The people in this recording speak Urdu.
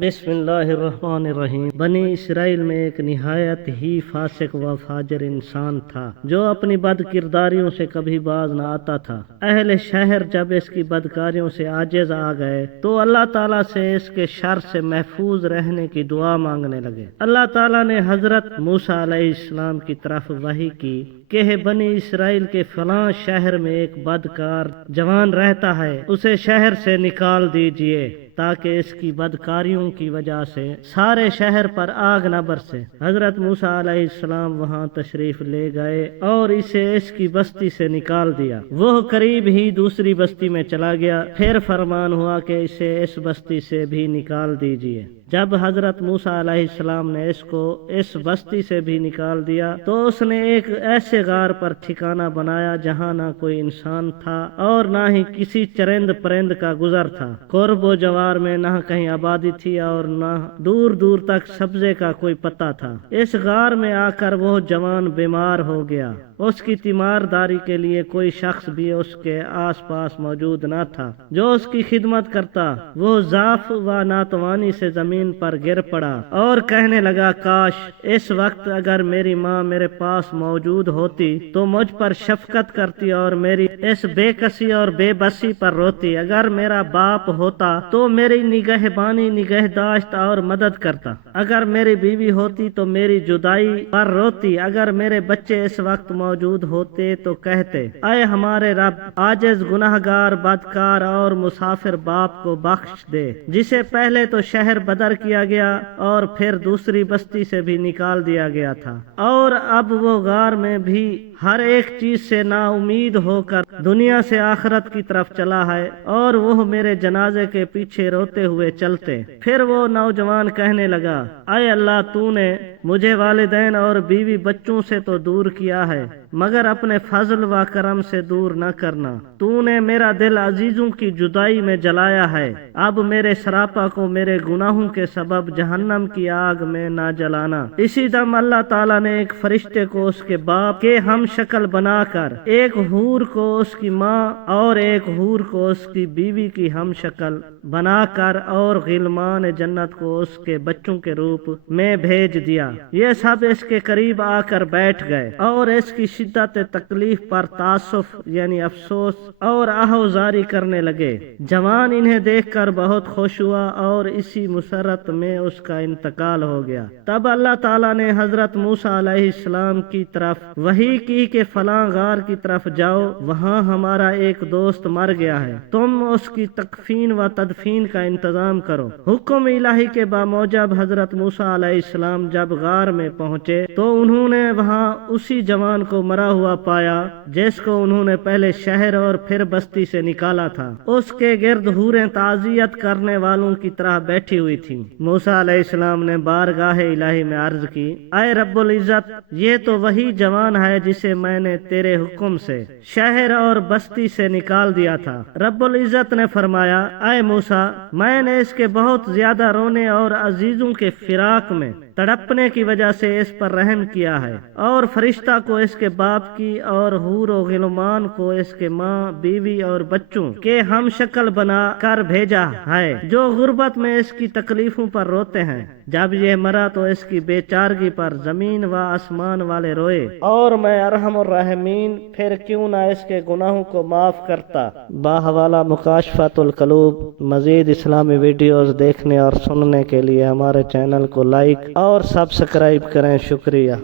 بسم اللہ الرحمن الرحیم۔ بنی اسرائیل میں ایک نہایت ہی فاسق و فاجر انسان تھا جو اپنی بد کرداریوں سے کبھی باز نہ آتا تھا۔ اہل شہر جب اس کی بدکاریوں سے عاجز آ گئے تو اللہ تعالیٰ سے اس کے شر سے محفوظ رہنے کی دعا مانگنے لگے۔ اللہ تعالیٰ نے حضرت موسیٰ علیہ السلام کی طرف وحی کی کہ بنی اسرائیل کے فلاں شہر میں ایک بدکار جوان رہتا ہے، اسے شہر سے نکال دیجئے تاکہ اس کی بدکاریوں کی وجہ سے سارے شہر پر آگ نہ برسے۔ حضرت موسیٰ علیہ السلام وہاں تشریف لے گئے اور اسے اس کی بستی سے نکال دیا۔ وہ قریب ہی دوسری بستی میں چلا گیا، پھر فرمان ہوا کہ اسے اس بستی سے بھی نکال دیجیے۔ جب حضرت موسیٰ علیہ السلام نے اس کو اس بستی سے بھی نکال دیا تو اس نے ایک ایسے غار پر ٹھکانہ بنایا جہاں نہ کوئی انسان تھا اور نہ ہی کسی چرند پرند کا گزر تھا۔ قرب و جوار میں نہ کہیں آبادی تھی اور نہ دور دور تک سبزے کا کوئی پتہ تھا۔ اس غار میں آ کر وہ جوان بیمار ہو گیا۔ اس کی تیمارداری کے لیے کوئی شخص بھی اس کے آس پاس موجود نہ تھا جو اس کی خدمت کرتا۔ وہ ضعف و ناتوانی سے زمین پر گر پڑا اور کہنے لگا، کاش اس وقت اگر میری ماں میرے پاس موجود ہوتی تو مجھ پر شفقت کرتی اور میری اس بے کسی اور بے بسی پر روتی۔ اگر میرا باپ ہوتا تو میری نگہبانی نگہداشت اور مدد کرتا۔ اگر میری بیوی ہوتی تو میری جدائی پر روتی۔ اگر میرے بچے اس وقت موجود ہوتے تو کہتے، اے ہمارے رب، عاجز گناہگار بدکار اور مسافر باپ کو بخش دے جسے پہلے تو شہر بدر کیا گیا اور پھر دوسری بستی سے بھی نکال دیا گیا تھا، اور اب وہ غار میں بھی ہر ایک چیز سے نا امید ہو کر دنیا سے آخرت کی طرف چلا ہے، اور وہ میرے جنازے کے پیچھے روتے ہوئے چلتے۔ پھر وہ نوجوان کہنے لگا، اے اللہ، تو نے مجھے والدین اور بیوی بچوں سے تو دور کیا ہے، مگر اپنے فضل و کرم سے دور نہ کرنا۔ تو نے میرا دل عزیزوں کی جدائی میں جلایا ہے، اب میرے سراپا کو میرے گناہوں کے سبب جہنم کی آگ میں نہ جلانا۔ اسی دم اللہ تعالیٰ نے ایک فرشتے کو اس کے باپ کے ہم شکل بنا کر، ایک حور کو اس کی ماں اور ایک حور کو اس کی بیوی کی ہم شکل بنا کر اور غلمان جنت کو اس کے بچوں کے روپ میں بھیج دیا۔ یہ سب اس کے قریب آ کر بیٹھ گئے اور اس کی شدت تکلیف پر تاسف یعنی افسوس اور آہوزاری کرنے لگے۔ جوان انہیں دیکھ کر بہت خوش ہوا اور اسی مسرت میں اس کا انتقال ہو گیا۔ تب اللہ تعالیٰ نے حضرت موسیٰ علیہ السلام کی طرف وحی کی کہ فلاں غار کی طرف جاؤ، وہاں ہمارا ایک دوست مر گیا ہے، تم اس کی تکفین و تدفین کا انتظام کرو۔ حکم الہی کے باموجب حضرت موسیٰ علیہ السلام جب غار میں پہنچے تو انہوں نے وہاں اسی جوان کو مرا ہوا پایا جس کو انہوں نے پہلے شہر اور پھر بستی سے نکالا تھا۔ اس کے گرد حوریں تعزیت کرنے والوں کی طرح بیٹھی ہوئی تھیں۔ موسیٰ علیہ السلام نے بارگاہ الہی میں عرض کی، اے رب العزت، یہ تو وہی جوان ہے جسے میں نے تیرے حکم سے شہر اور بستی سے نکال دیا تھا۔ رب العزت نے فرمایا، اے موسیٰ، میں نے اس کے بہت زیادہ رونے اور عزیزوں کے فراق میں تڑپنے کی وجہ سے اس پر رحم کیا ہے، اور فرشتہ کو اس کے باپ کی اور حور و غلمان کو اس کے ماں، بیوی اور بچوں کے ہم شکل بنا کر بھیجا ہے جو غربت میں اس کی تکلیفوں پر روتے ہیں۔ جب یہ مرا تو اس کی بے چارگی پر زمین و آسمان والے روئے، اور میں ارحم الراحمین پھر کیوں نہ اس کے گناہوں کو معاف کرتا۔ باحوالہ مکاشفۃ القلوب۔ مزید اسلامی ویڈیوز دیکھنے اور سننے کے لیے ہمارے چینل کو لائک اور سبسکرائب کریں۔ شکریہ۔